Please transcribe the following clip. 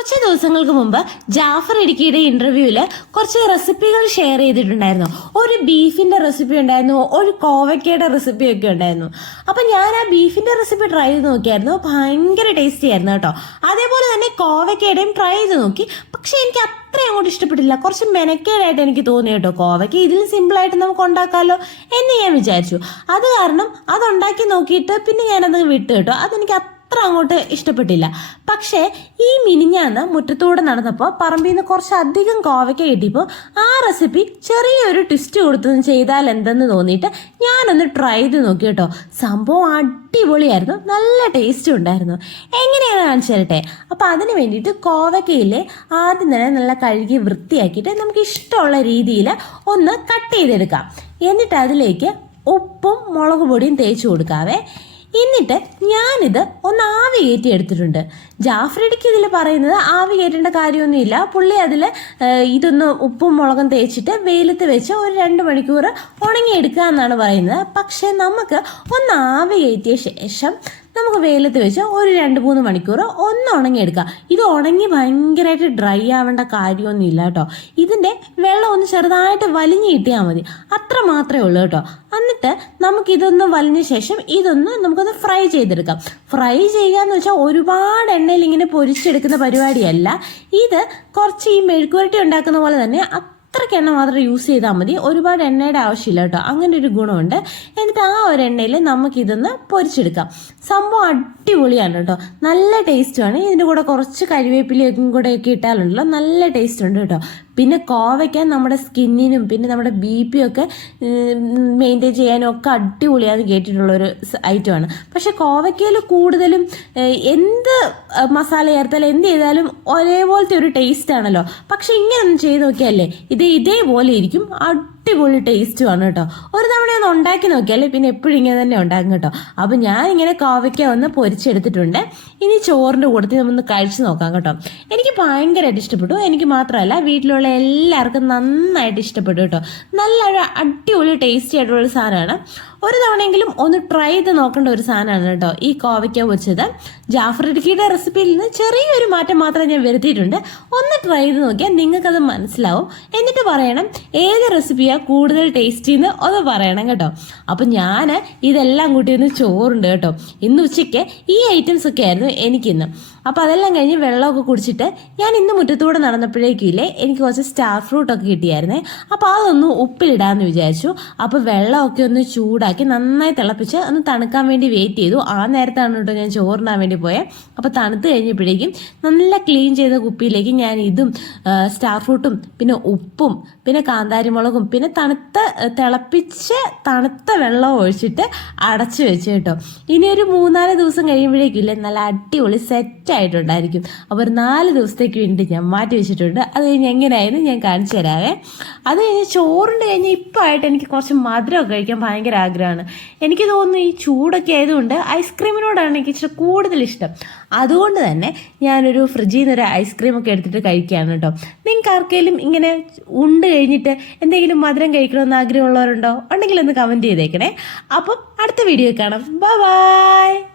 കുറച്ച് ദിവസങ്ങൾക്ക് മുമ്പ് ജാഫർ ഇടുക്കിയുടെ ഇന്റർവ്യൂവിൽ കുറച്ച് റെസിപ്പികൾ ഷെയർ ചെയ്തിട്ടുണ്ടായിരുന്നു. ഒരു ബീഫിന്റെ റെസിപ്പി ഉണ്ടായിരുന്നു ഒരു കോവയ്ക്കയുടെ റെസിപ്പി ഒക്കെ ഉണ്ടായിരുന്നു. അപ്പൊ ഞാൻ ആ ബീഫിന്റെ റെസിപ്പി ട്രൈ ചെയ്ത് നോക്കിയായിരുന്നു ഭയങ്കര ടേസ്റ്റി ആയിരുന്നു കേട്ടോ. അതേപോലെ തന്നെ കോവയ്ക്കയുടെയും ട്രൈ ചെയ്ത് നോക്കി. പക്ഷെ എനിക്ക് അത്ര അങ്ങോട്ട് ഇഷ്ടപ്പെട്ടില്ല. കുറച്ച് മെനക്കേടായിട്ട് എനിക്ക് തോന്നി കേട്ടോ കോവയ്ക്ക്. ഇതിൽ സിമ്പിളായിട്ട് നമുക്ക് ഉണ്ടാക്കാമല്ലോ എന്ന് ഞാൻ വിചാരിച്ചു. അത് കാരണം അതുണ്ടാക്കി നോക്കിയിട്ട് പിന്നെ ഞാനത് വിട്ടു കേട്ടോ. അതെനിക്ക് അത്ര അങ്ങോട്ട് ഇഷ്ടപ്പെട്ടില്ല. പക്ഷേ ഈ മിനിഞ്ഞാന്ന് മുറ്റത്തൂടെ നടന്നപ്പോൾ പറമ്പിൽ നിന്ന് കുറച്ചധികം കോവയ്ക്ക കിട്ടിയപ്പോൾ ആ റെസിപ്പി ചെറിയൊരു ട്വിസ്റ്റ് കൊടുത്തൊന്ന് ചെയ്താൽ എന്തെന്ന് തോന്നിയിട്ട് ഞാനൊന്ന് ട്രൈ ചെയ്ത് നോക്കി കേട്ടോ. സംഭവം അടിപൊളിയായിരുന്നു. നല്ല ടേസ്റ്റും ഉണ്ടായിരുന്നു. എങ്ങനെയാണ് കാണിച്ചു തരട്ടെ അപ്പോൾ അതിന് വേണ്ടിയിട്ട് കോവയ്ക്കയിൽ ആദ്യം തന്നെ നല്ല കഴുകി വൃത്തിയാക്കിയിട്ട് നമുക്ക് ഇഷ്ടമുള്ള രീതിയിൽ ഒന്ന് കട്ട് ചെയ്തെടുക്കാം. എന്നിട്ട് അതിലേക്ക് ഉപ്പും മുളക് പൊടിയും തേച്ച് കൊടുക്കാവേ. എന്നിട്ട് ഞാനിത് ഒന്ന് ആവി കയറ്റി എടുത്തിട്ടുണ്ട്. ജാഫ്രിഡിക്ക് ഇതിൽ പറയുന്നത് ആവി കയറ്റേണ്ട കാര്യമൊന്നുമില്ല. പുള്ളി അതിൽ ഇതൊന്ന് ഉപ്പും മുളകും തേച്ചിട്ട് വെയിലത്ത് വെച്ച് ഒരു രണ്ട് മണിക്കൂർ ഉണങ്ങിയെടുക്കുക എന്നാണ് പറയുന്നത്. പക്ഷേ നമുക്ക് ഒന്ന് ആവി കയറ്റിയ ശേഷം നമുക്ക് വെയിലത്ത് വെച്ച് ഒരു രണ്ട് മൂന്ന് മണിക്കൂർ ഒന്ന് ഉണങ്ങിയെടുക്കാം. ഇത് ഉണങ്ങി ഭയങ്കരമായിട്ട് ഡ്രൈ ആവേണ്ട കാര്യമൊന്നും ഇല്ല കേട്ടോ. ഇതിന്റെ വെള്ളം ഒന്ന് ചെറുതായിട്ട് വലിഞ്ഞു കിട്ടിയാൽ മതി. അത്ര മാത്രമേ ഉള്ളൂ കേട്ടോ. എന്നിട്ട് നമുക്കിതൊന്ന് വലിഞ്ഞ ശേഷം ഇതൊന്ന് നമുക്കൊന്ന് ഫ്രൈ ചെയ്തെടുക്കാം. ഫ്രൈ ചെയ്യുക എന്ന് വെച്ചാൽ ഒരുപാട് എണ്ണയിൽ ഇങ്ങനെ പൊരിച്ചെടുക്കുന്ന പരിപാടിയല്ല. ഇത് കുറച്ച് ഈ മെഴുക്കുവരട്ടി ഉണ്ടാക്കുന്ന പോലെ തന്നെ അത്രയ്ക്ക് എണ്ണ മാത്രം യൂസ് ചെയ്താൽ മതി. ഒരുപാട് എണ്ണയുടെ ആവശ്യമില്ല കേട്ടോ. അങ്ങനെ ഒരു ഗുണമുണ്ട്. എന്നിട്ട് ആ ഒരു എണ്ണയിൽ നമുക്കിതൊന്ന് പൊരിച്ചെടുക്കാം. സംഭവം അടിപൊളിയാണ് കേട്ടോ. നല്ല ടേസ്റ്റുമാണ് ഇതിന്റെ കൂടെ കുറച്ച് കരിവേപ്പിലയും കൂടെ ഒക്കെ ഇട്ടാലുണ്ടല്ലോ. നല്ല ടേസ്റ്റ് ഉണ്ട് കേട്ടോ. പിന്നെ കോവയ്ക്കാൻ നമ്മുടെ സ്കിന്നിനും പിന്നെ നമ്മുടെ ബി പി ഒക്കെ മെയിന്റെയിൻ ചെയ്യാനും ഒക്കെ അടിപൊളിയാണെന്ന് കേട്ടിട്ടുള്ളൊരു ഐറ്റമാണ് പക്ഷേ കോവയ്ക്കയിൽ കൂടുതലും എന്ത് മസാല ചേർത്താൽ എന്ത് ചെയ്താലും ഒരേപോലത്തെ ഒരു ടേസ്റ്റ് ആണല്ലോ. പക്ഷെ ഇങ്ങനെ ഒന്ന് ചെയ്ത് നോക്കിയാലേ ഇത് ഇതേപോലെ ഇരിക്കും. അടിപൊളി ടേസ്റ്റുമാണ് കേട്ടോ. ഒരു തവണ ഒന്ന് ഉണ്ടാക്കി നോക്കിയാലേ പിന്നെ എപ്പോഴും ഇങ്ങനെ തന്നെ ഉണ്ടാക്കും കേട്ടോ. അപ്പം ഞാൻ ഇങ്ങനെ കോവയ്ക്ക ഒന്ന് പൊരിച്ചെടുത്തിട്ടുണ്ട്. ഇനി ചോറിന്റെ കൂട്ടത്തിൽ നമ്മൊന്ന് കഴിച്ചു നോക്കാം കേട്ടോ. എനിക്ക് ഭയങ്കരമായിട്ട് ഇഷ്ടപ്പെട്ടു. എനിക്ക് മാത്രമല്ല വീട്ടിലുള്ള എല്ലാവർക്കും നന്നായിട്ട് ഇഷ്ടപ്പെട്ടു കേട്ടോ. നല്ലൊരു അടിപൊളി ടേസ്റ്റി ആയിട്ടുള്ള സാധനമാണ്. ഒരു തവണയെങ്കിലും ഒന്ന് ട്രൈ ചെയ്ത് നോക്കേണ്ട ഒരു സാധനമാണ് കേട്ടോ ഈ കോവയ്ക്ക പൊരിച്ചത്. ജാഫർ ഇടുക്കിയുടെ റെസിപ്പിയിൽ നിന്ന് ചെറിയൊരു മാറ്റം മാത്രം ഞാൻ വരുത്തിയിട്ടുണ്ട്. ഒന്ന് ട്രൈ ചെയ്ത് നോക്കിയാൽ നിങ്ങൾക്കത് മനസ്സിലാവും. എന്നിട്ട് പറയണം ഏത് റെസിപ്പിയാണ് കൂടുതൽ ടേസ്റ്റി എന്ന് ഒന്ന് പറയണം കേട്ടോ. അപ്പം ഞാൻ ഇതെല്ലാം കൂട്ടി ഒന്ന് ചോറുണ്ട് കേട്ടോ. ഇന്ന് ഉച്ചയ്ക്ക് ഈ ഐറ്റംസ് ഒക്കെ ആയിരുന്നു എനിക്കിന്ന്. അപ്പോൾ അതെല്ലാം കഴിഞ്ഞ് വെള്ളമൊക്കെ കുടിച്ചിട്ട് ഞാൻ ഇന്ന് മുറ്റത്തൂടെ നടന്നപ്പോഴേക്കില്ലേ എനിക്ക് കുറച്ച് സ്റ്റാർ ഫ്രൂട്ടൊക്കെ കിട്ടിയായിരുന്നേ. അപ്പോൾ അതൊന്ന് ഉപ്പിലിടാമെന്ന് വിചാരിച്ചു. അപ്പോൾ വെള്ളമൊക്കെ ഒന്ന് ചൂടാക്കി നന്നായി തിളപ്പിച്ച് ഒന്ന് തണുക്കാൻ വേണ്ടി വെയിറ്റ് ചെയ്തു. ആ നേരത്താണ് കേട്ടോ ഞാൻ ചോറിനാൻ വേണ്ടി പോയത് അപ്പോൾ തണുത്ത് കഴിഞ്ഞപ്പോഴേക്കും നല്ല ക്ലീൻ ചെയ്ത കുപ്പിയിലേക്ക് ഞാൻ ഇതും സ്റ്റാർ ഫ്രൂട്ടും പിന്നെ ഉപ്പും പിന്നെ കാന്താരിമുളകും പിന്നെ തണുത്ത തിളപ്പിച്ച് തണുത്ത വെള്ളം ഒഴിച്ചിട്ട് അടച്ചു വെച്ച് കേട്ടോ. ഇനി ഒരു മൂന്നാൽ ദിവസം കഴിയുമ്പോഴേക്കില്ലേ നല്ല അടിപൊളി സെറ്റ് ആയിട്ടുണ്ടായിരിക്കും. അപ്പോൾ ഒരു നാല് ദിവസത്തേക്ക് വേണ്ടി ഞാൻ മാറ്റി വെച്ചിട്ടുണ്ട്. അത് കഴിഞ്ഞ് എങ്ങനെയായിരുന്നു ഞാൻ കാണിച്ചു തരാവേ. അത് കഴിഞ്ഞ് ചോറിന്റെ കഴിഞ്ഞ് ഇപ്പം ആയിട്ട് എനിക്ക് കുറച്ച് മധുരമൊക്കെ കഴിക്കാൻ ഭയങ്കര ആഗ്രഹമാണ് എനിക്ക് തോന്നുന്നു ഈ ചൂടൊക്കെ ആയതുകൊണ്ട് ഐസ്ക്രീമിനോടാണ് എനിക്ക് ഇച്ചിരി കൂടുതൽ ഇഷ്ടം. അതുകൊണ്ട് തന്നെ ഞാനൊരു ഫ്രിഡ്ജിൽ ഐസ്ക്രീം ഒക്കെ എടുത്തിട്ട് കഴിക്കുകയാണ് കേട്ടോ. നിങ്ങൾക്ക് ആർക്കെങ്കിലും ഇങ്ങനെ ഉണ്ട് കഴിഞ്ഞിട്ട് എന്തെങ്കിലും മധുരം കഴിക്കണമെന്ന് ആഗ്രഹമുള്ളവരുണ്ടോ? ഉണ്ടെങ്കിൽ ഒന്ന് കമന്റ് ചെയ്തേക്കണേ. അപ്പം അടുത്ത വീഡിയോ കാണാം. ബൈ